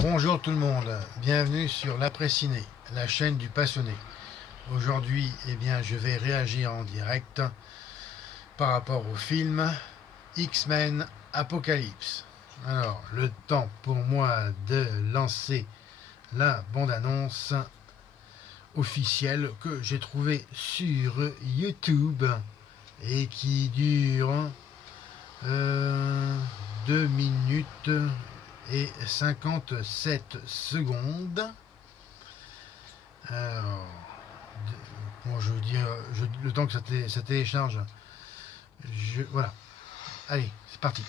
Bonjour tout le monde, bienvenue sur l'Après-Ciné, la chaîne du passionné. Aujourd'hui, je vais réagir en direct par rapport au film X-Men Apocalypse. Alors, le temps pour moi de lancer la bande-annonce officielle que j'ai trouvée sur YouTube et qui dure 2 minutes et 57 secondes. Alors, bon, je veux dire, le temps que ça télécharge, voilà. Allez, c'est parti.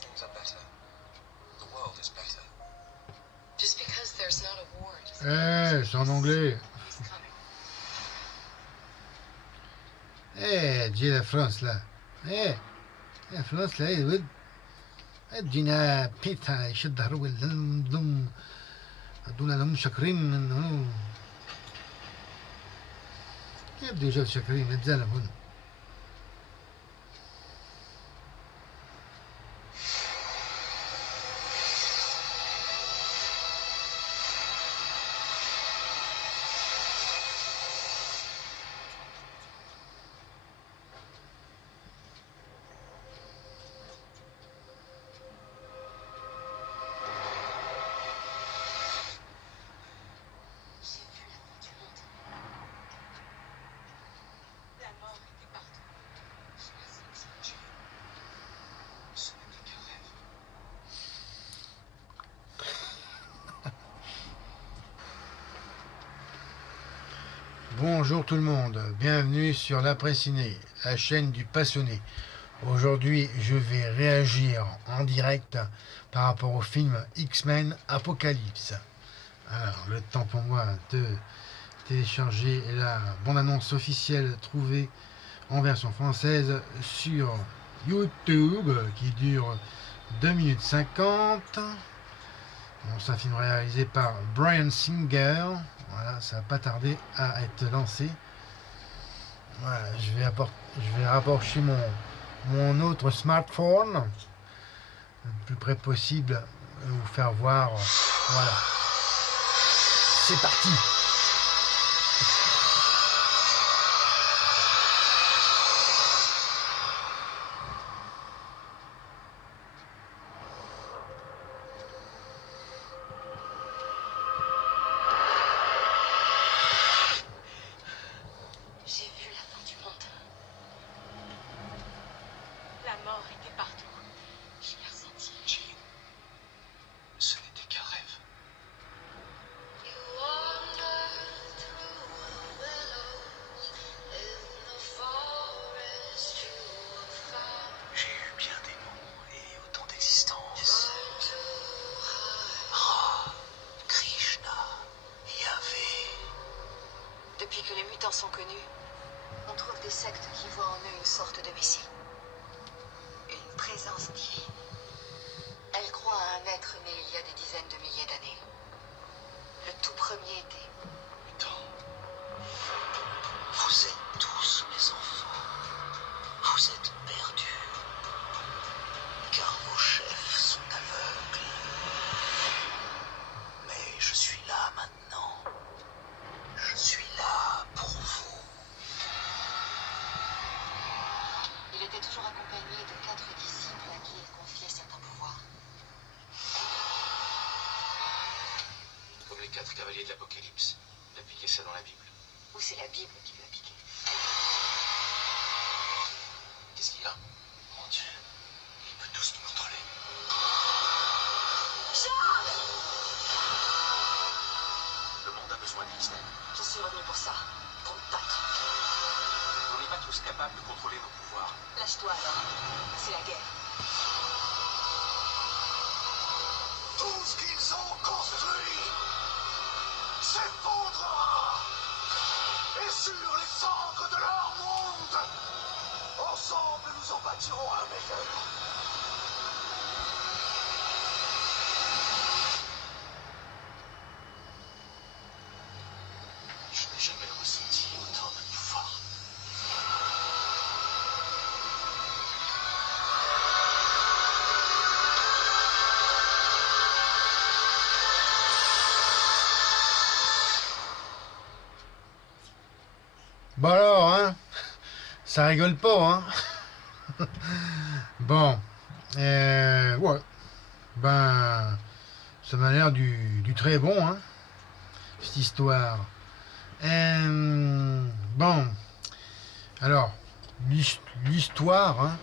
Things are better. The world is better. Just because there's not a war doesn't C'est en anglais. he's coming. تجي la France là. La France là يود تجينا بيتا يشد ظهره ضم دون لهم شاكرين انه يبدو يجوا شاكرين يتزالفون. J'ai vu la fin du monde. La mort était partout. Je l'ai senti. Ce n'était qu'un rêve. Bonjour tout le monde, bienvenue sur l'Après-Ciné, la chaîne du passionné. Aujourd'hui, je vais réagir en direct par rapport au film X-Men Apocalypse. Alors, le temps pour moi de télécharger la bande-annonce officielle trouvée en version française sur YouTube qui dure 2 minutes 50. Bon, c'est un film réalisé par Bryan Singer. Voilà, ça va pas tarder à être lancé. Voilà, je vais rapprocher mon autre smartphone le plus près possible, vous faire voir. Voilà, c'est parti. J'ai vu la fin du monde. La mort était partout. Je l'ai ressenti. Jean, ce n'était qu'un rêve. J'ai eu bien des noms et autant d'existences. Ra, Krishna, Yahvé. Depuis que les mutants sont connus, on trouve des sectes qui voient en eux une sorte de messie. Une présence divine. Elles croient à un être né il y a des dizaines de milliers d'années. Le tout premier été. Mutant. Vous êtes tous mes enfants. Vous êtes perdus. Car vos chefs sont aveugles. Mais je suis là maintenant. Je suis là pour vous. Il était toujours accompagné de 4 disciples à qui il confiait certains pouvoirs. Comme les 4 cavaliers de l'Apocalypse. Il a piqué ça dans la Bible. Ou c'est la Bible qui lui a piqué. Qu'est-ce qu'il y a? Mon Dieu. Il peut tous nous contrôler. Le monde a besoin d'X-Men. Je suis revenu pour ça. Pour me battre. On n'est pas tous capables de contrôler nos pouvoirs. Lâche-toi alors. C'est la guerre. Tout ce qu'ils ont construit s'effondrera. Et sur les cendres de leur monde, ensemble nous en bâtirons un meilleur. Je n'ai jamais ressenti autant Bon alors, hein, ça rigole pas, hein. Bon, ouais, ben, ça m'a l'air du très bon, hein, cette histoire. Bon, alors, l'histoire, hein,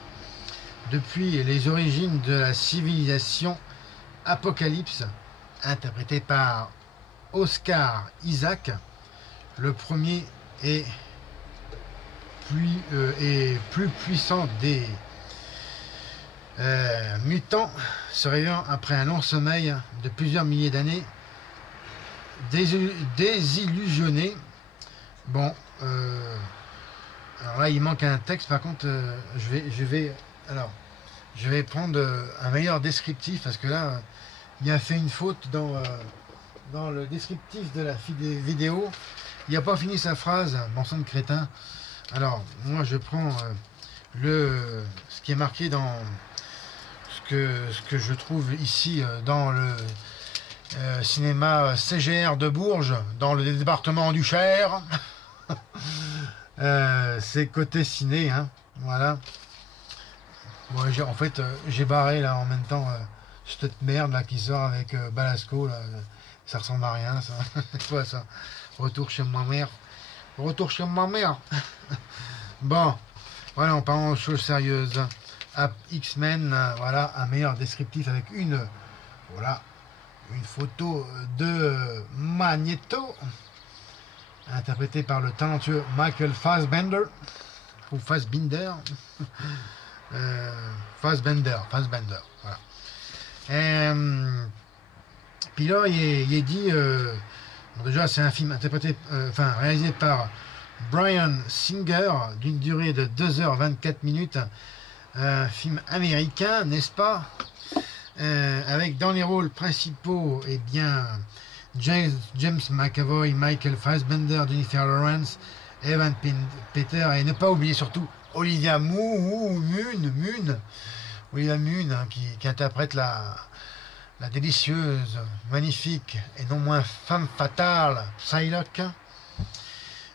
depuis les origines de la civilisation Apocalypse, interprétée par Oscar Isaac, le premier et plus puissant des mutants, se réveillant après un long sommeil de plusieurs milliers d'années, désillusionné. Bon, alors là il manque un texte, par contre je vais prendre un meilleur descriptif, parce que là il a fait une faute dans le descriptif de la vidéo. Il n'a pas fini sa phrase, bon sang de crétin. Alors moi je prends ce qui est marqué dans ce que je trouve ici dans le cinéma CGR de Bourges, dans le département du Cher. C'est côté ciné, hein, voilà. Bon, en fait, j'ai barré là en même temps cette merde là qui sort avec Balasco là. Ça ressemble à rien, ça. C'est quoi ça? Retour chez ma mère. Retour chez ma mère. Bon, voilà, en parlant de choses sérieuses. X-Men, voilà, un meilleur descriptif avec une photo de Magneto, interprété par le talentueux Michael Fassbender, ou Fassbinder. Fassbender, voilà. Puis là, il est dit, bon, déjà c'est un film réalisé par Bryan Singer, d'une durée de 2h24 minutes, un film américain, n'est-ce pas, avec dans les rôles principaux, eh bien, James McAvoy, Michael Fassbender, Jennifer Lawrence, Evan Peters, et ne pas oublier surtout Olivia Munn, hein, qui interprète la délicieuse, magnifique et non moins femme fatale Psylocke.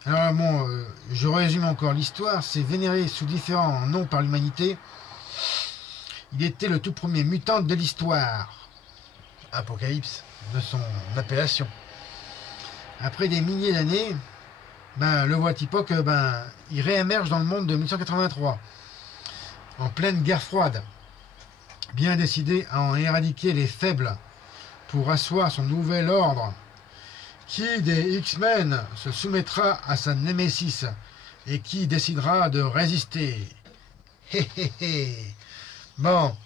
Alors bon, je résume encore l'histoire. C'est vénéré sous différents noms par l'humanité. Il était le tout premier mutant de l'histoire. Apocalypse, de son appellation. Après des milliers d'années, le Watipoc, il réémerge dans le monde de 1983, en pleine guerre froide, bien décidé à en éradiquer les faibles pour asseoir son nouvel ordre. Qui des X-Men se soumettra à sa némésis et qui décidera de résister? Bon,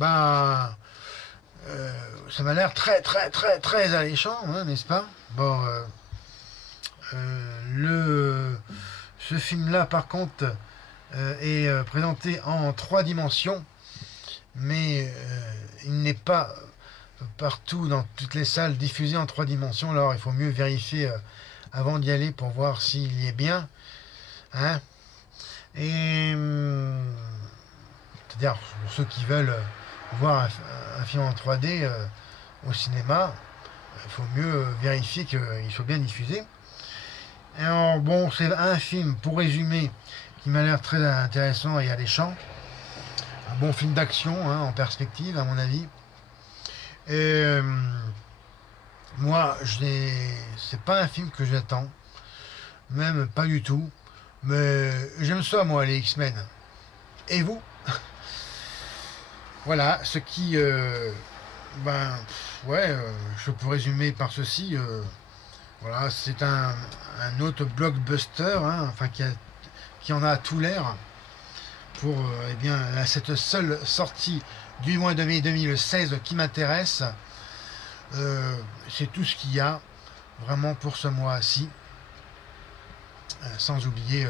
ça m'a l'air très très très très alléchant, hein, n'est-ce pas? Bon, ce film-là, par contre, est présenté en 3 dimensions, mais il n'est pas partout dans toutes les salles diffusé en 3 dimensions. Alors il faut mieux vérifier avant d'y aller pour voir s'il y est bien, hein. Et c'est-à-dire pour ceux qui veulent voir un film en 3D au cinéma, il faut mieux vérifier qu'il soit bien diffusé. Alors bon, c'est un film, pour résumer, qui m'a l'air très intéressant et alléchant. Un bon film d'action, hein, en perspective à mon avis. Et moi, c'est pas un film que j'attends, même pas du tout. Mais j'aime ça, moi, les X-Men. Et vous? Voilà, ce qui, je peux résumer par ceci. Voilà, c'est un autre blockbuster, hein, enfin qui en a tout l'air pour cette seule sortie du mois de mai 2016 qui m'intéresse. C'est tout ce qu'il y a vraiment pour ce mois-ci, sans oublier,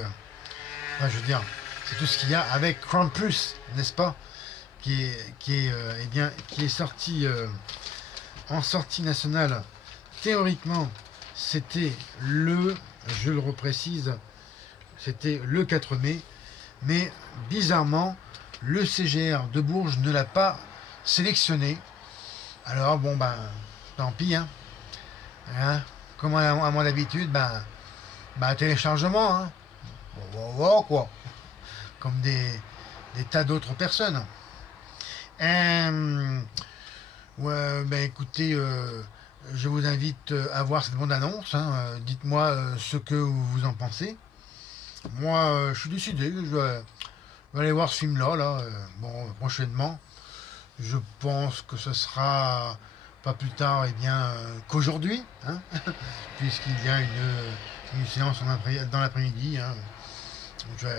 c'est tout ce qu'il y a avec Krampus, n'est-ce pas, qui est sorti en sortie nationale. Théoriquement, c'était je le reprécise, c'était le 4 mai, mais bizarrement, le CGR de Bourges ne l'a pas sélectionné. Alors tant pis, hein. Comme à mon habitude, Bah, téléchargement, hein. Voilà, quoi. Comme des tas d'autres personnes. Ouais, ben écoutez, je vous invite à voir cette bande-annonce, hein. Dites-moi ce que vous en pensez. Moi, je suis décidé, je vais aller voir ce film-là, là, bon, prochainement. Je pense que ce sera pas plus tard qu'aujourd'hui, hein, puisqu'il y a une séance dans l'après-midi. Hein. Donc,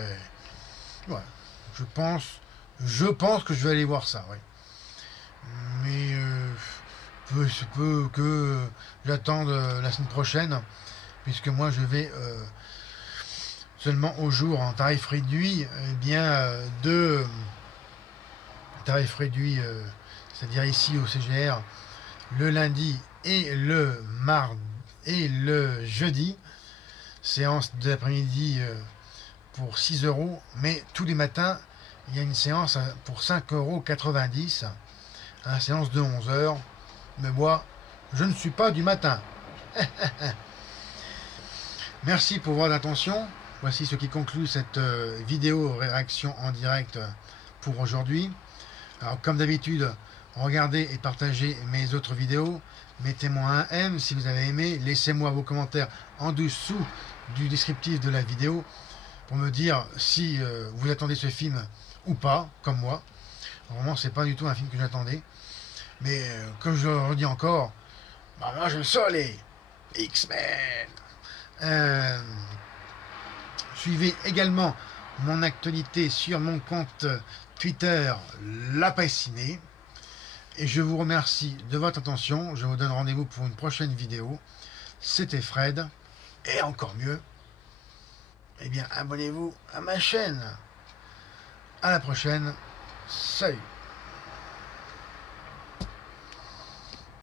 ouais, je pense que je vais aller voir ça, ouais. Mais peu se peut que j'attende la semaine prochaine, puisque moi je vais seulement au jour en tarif réduit, de tarif réduit, c'est-à-dire ici au CGR, le lundi et le mardi et le jeudi, séance de l'après-midi pour 6 euros, mais tous les matins, il y a une séance pour 5,90 €, une séance de 11 heures. Mais moi, je ne suis pas du matin. Merci pour votre attention. Voici ce qui conclut cette vidéo réaction en direct pour aujourd'hui. Alors, comme d'habitude, regardez et partagez mes autres vidéos. Mettez-moi un M si vous avez aimé. Laissez-moi vos commentaires en dessous du descriptif de la vidéo pour me dire si vous attendez ce film ou pas, comme moi. Vraiment, c'est pas du tout un film que j'attendais. Mais comme je le redis encore, bah, moi je sors les X-Men. Suivez également mon actualité sur mon compte Twitter Lapin Ciné. Et je vous remercie de votre attention. Je vous donne rendez-vous pour une prochaine vidéo. C'était Fred. Et encore mieux, eh bien abonnez-vous à ma chaîne. À la prochaine. Salut.